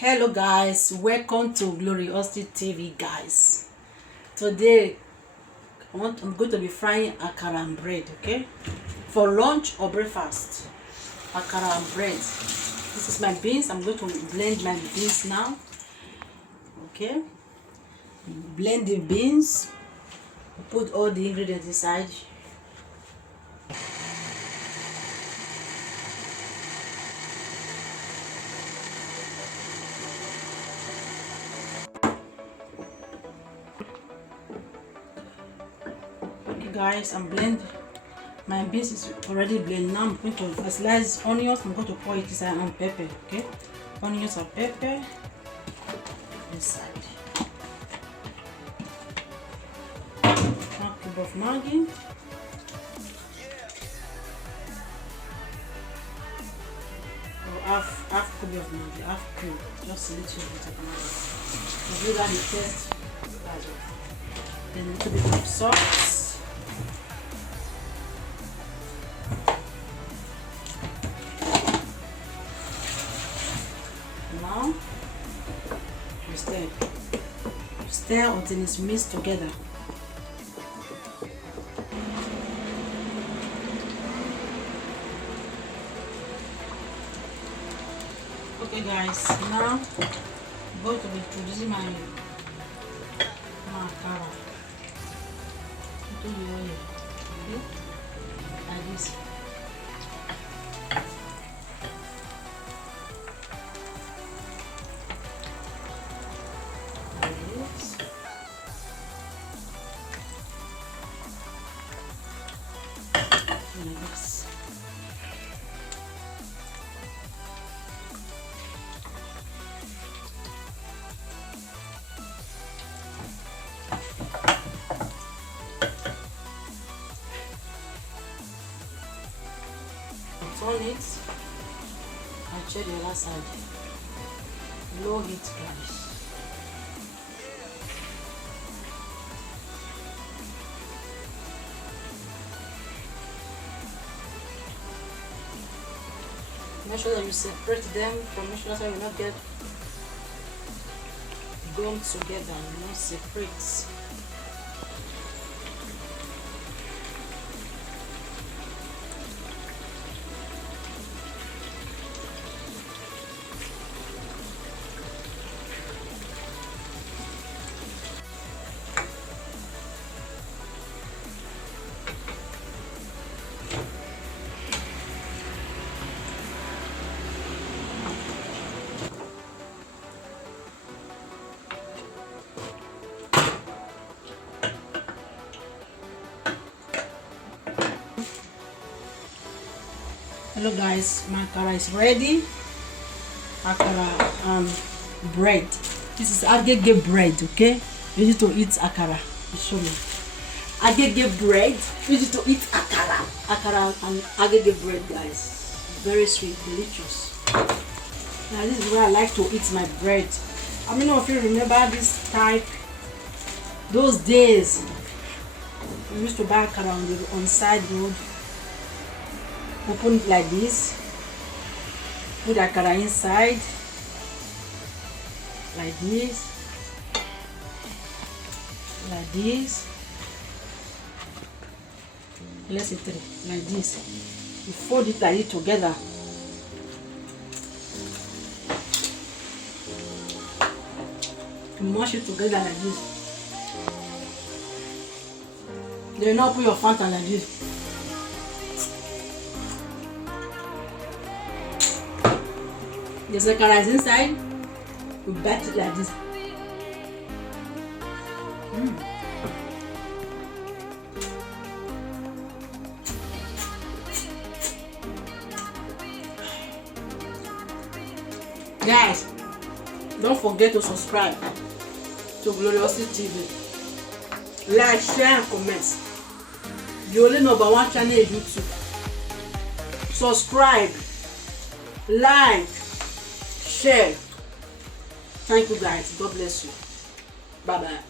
Hello guys, welcome to Gloriosity TV guys. Today I'm going to be frying akara and bread, okay? For lunch or breakfast. Akara and bread. This is my beans. I'm going to blend my beans now. Okay? Blend the beans. Put all the ingredients inside. Guys, I'm blend my beans is already blended. Now I'm going to slice onions. I'm going to pour it inside and pepper. Okay, onions and pepper inside. 1 cube of Maggi, or half cube of Maggi, half cube, just a little bit of Maggi. So do that the taste as well. Then a little bit of salt. Now we stir until it's mixed together. Okay guys, now I'm going to be introducing my akara into the oil. Okay, like this. Turn it and check the other side. Low heat, guys. Make sure that you separate them from each other so you will not get gummed together. You know, separate. Hello guys, my akara is ready. Akara and bread. This is agege bread, okay? You need to eat akara. Show me. Agege bread. You need to eat akara. Akara and agege bread, guys. Very sweet, delicious. Now this is where I like to eat my bread. How many of you remember this type? Those days we used to buy akara on side road. Open it like this, put akara inside like this, let's say 3 like this. You fold it like it together. You mash it together like this. Then now put your Fanta like this. The akara is inside, you bat it like this. Guys, don't forget to subscribe to Gloriosity TV. Like, share, and comment. The only #1 channel is YouTube. Subscribe, like, share. Thank you guys. God bless you. Bye bye.